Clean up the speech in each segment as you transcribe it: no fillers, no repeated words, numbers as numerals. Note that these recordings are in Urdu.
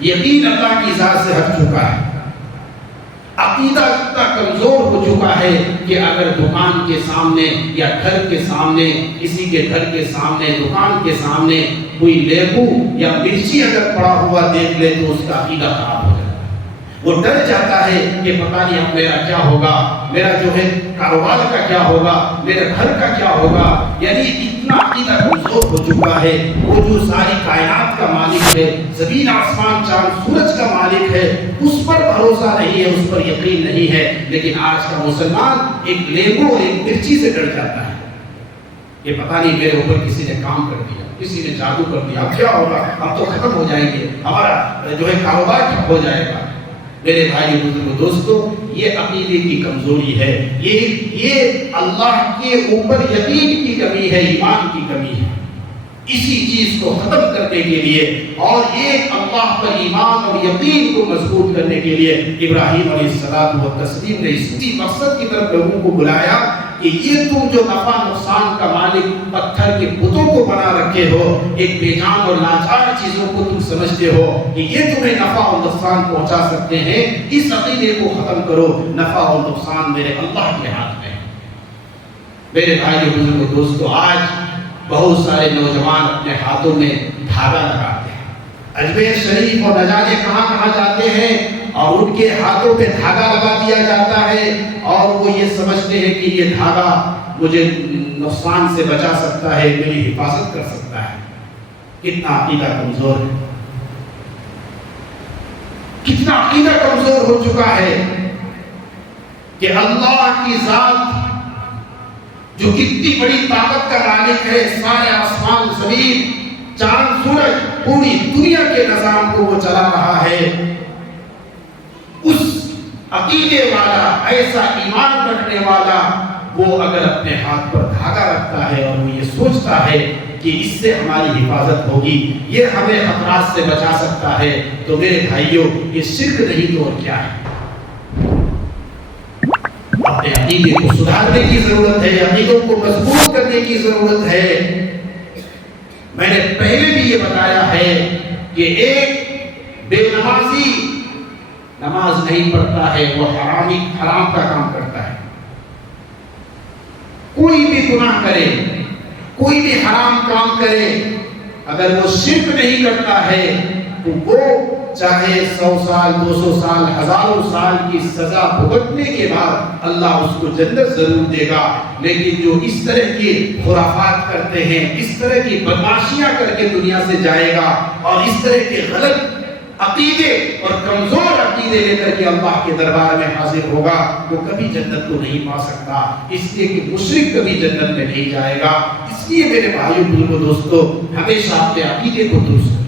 یقین اللہ کی ذات سے ہٹ چکا ہے، عقیدہ اتنا کمزور ہو چکا ہے کہ اگر دکان کے سامنے یا گھر کے سامنے، کسی کے گھر کے سامنے، دکان کے سامنے کوئی لیمو یا مرچی اگر پڑا ہوا دیکھ لے تو اس کا عقیدہ خراب ہو جاتا ہے، وہ ڈر جاتا ہے کہ پتہ نہیں اب میرا کیا ہوگا، میرا جو ہے کاروبار کا کیا ہوگا، میرے گھر کا کیا ہوگا۔ یعنی اتنا عقیدہ کمزور ہو چکا ہے، وہ جو ساری کائنات کا مالک ہے، زمین آسمان چاند سورج کا مالک ہے، اس پر بھروسہ نہیں ہے، اس پر یقین نہیں ہے۔ لیکن آج کا مسلمان ایک لیمو اور ایک مرچی سے ڈر جاتا ہے کہ پتہ نہیں میرے اوپر کسی نے کام کر دیا، کسی نے جادو کر دیا، اب کیا ہوگا، اب تو ختم ہو جائیں گے، ہمارا جو ہے کاروبار ٹھپ ہو جائے گا۔ میرے بھائی بزرگوں دوستو، یہ عقیدے کی کمزوری ہے، یہ اللہ کے اوپر یقین کی کمی ہے، ایمان کی کمی ہے۔ اسی چیز کو ختم کرنے کے لیے اور ایک اللہ پر ایمان اور یقین کو مضبوط کرنے کے لیے ابراہیم علیہ السلام نے اسی مقصد کی طرف لوگوں کو بلایا کہ یہ تم جو نفع نقصان کا مالک پتھر کے بتوں کو بنا رکھے ہو، ایک بے جان اور لاچار چیزوں کو تم سمجھتے ہو کہ یہ تمہیں نفع اور نقصان پہنچا سکتے ہیں، اس عقیدے کو ختم کرو۔ نفع اور نقصان میرے اللہ کے ہاتھ میں ہے۔ میرے بھائی بزرگوں دوستو، آج بہت سارے نوجوان اپنے ہاتھوں میں دھاگا لگاتے ہیں، اجمیر شریف اور نہ جانے کہاں کہاں جاتے ہیں اور ان کے ہاتھوں پہ دھاگا لگا دیا جاتا ہے اور وہ یہ سمجھتے ہیں کہ یہ دھاگا مجھے نقصان سے بچا سکتا ہے، میری حفاظت کر سکتا ہے۔ کتنا عقیدہ کمزور ہے، کتنا عقیدہ کمزور ہو چکا ہے کہ اللہ کی ذات جو کتنی بڑی طاقت کا مالک ہے، سارے آسمان زمین چاند سورج پوری دنیا کے نظام کو وہ چلا رہا ہے، اس عقیدے والا، ایسا ایمان رکھنے والا، وہ اگر اپنے ہاتھ پر دھاگا رکھتا ہے اور وہ یہ سوچتا ہے کہ اس سے ہماری حفاظت ہوگی، یہ ہمیں خطرات سے بچا سکتا ہے، تو میرے بھائیوں یہ شرک نہیں تو اور کیا ہے۔ اپنے عقیدے کو سدھارنے کی ضرورت ہے، عقیدوں کو مضبوط کرنے کی ضرورت ہے۔ میں نے پہلے بھی یہ بتایا ہے کہ ایک بے نمازی نماز نہیں پڑھتا ہے، وہ حرام کا کام کرتا ہے۔ کوئی بھی گناہ کرے، کوئی بھی حرام کام کرے، اگر وہ شرک نہیں کرتا ہے تو وہ چاہے 100 سال 200 سال ہزاروں سال کی سزا بھگتنے کے بعد اللہ اس کو جنت ضرور دے گا۔ لیکن جو اس طرح کی خرافات کرتے ہیں، اس طرح کی بدمعاشیاں کر کے دنیا سے جائے گا اور اس طرح کے غلط عقیدے اور کمزور عقیدے لے کر کے اللہ کے دربار میں حاضر ہوگا، وہ کبھی جنت کو نہیں پا سکتا، اس لیے کہ مشرک کبھی جنت میں نہیں جائے گا۔ اس لیے میرے بھائیوں بزرگوں دوستو، ہمیشہ اپنے عقیدے کو درست کریں،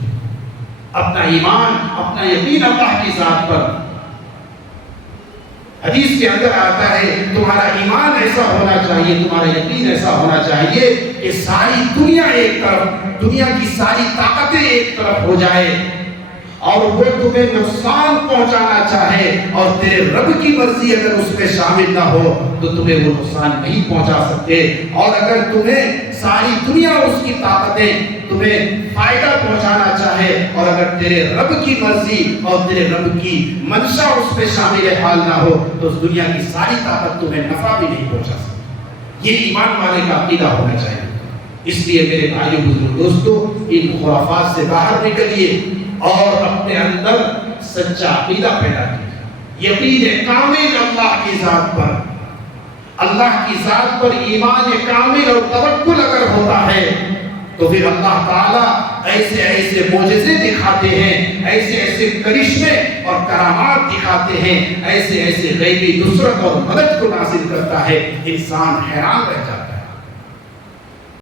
اپنا ایمان، اپنا یقین اللہ کی ذات پر۔ حدیث کے اندر آتا ہے تمہارا ایمان ایسا ہونا چاہیے، تمہارا یقین ایسا ہونا چاہیے کہ ساری دنیا ایک طرف، دنیا کی ساری طاقتیں ایک طرف ہو جائے اور وہ تمہیں نقصان پہنچانا چاہے اور تیرے رب کی مرضی اگر اس میں شامل نہ ہو تو تمہیں وہ نقصان نہیں پہنچا سکتے، اور اگر تمہیں ساری دنیا اس کی طاقتیں تمہیں فائدہ پہنچانا چاہے اور اگر تیرے رب کی مرضی اور تیرے رب کی منشا اس میں شامل حال نہ ہو تو اس دنیا کی ساری طاقت تمہیں نفع بھی نہیں پہنچا سکتی۔ یہ ایمان والے کا عقیدہ ہونا چاہیے۔ اس لیے میرے بھائیوں بزرگوں دوستو، ان خرافات سے باہر نکلیے اور اپنے اندر سچا عقیدہ پیدا کیجیے، یقین کامل اللہ کی ذات پر، اللہ کی ذات پر ایمان کامل اور توکل اگر ہوتا ہے تو پھر اللہ تعالیٰ ایسے ایسے معجزے دکھاتے ہیں، ایسے ایسے کرشمے اور کرامات دکھاتے ہیں، ایسے ایسے غیبی نصرت اور مدد کو نازل کرتا ہے، انسان حیران رہ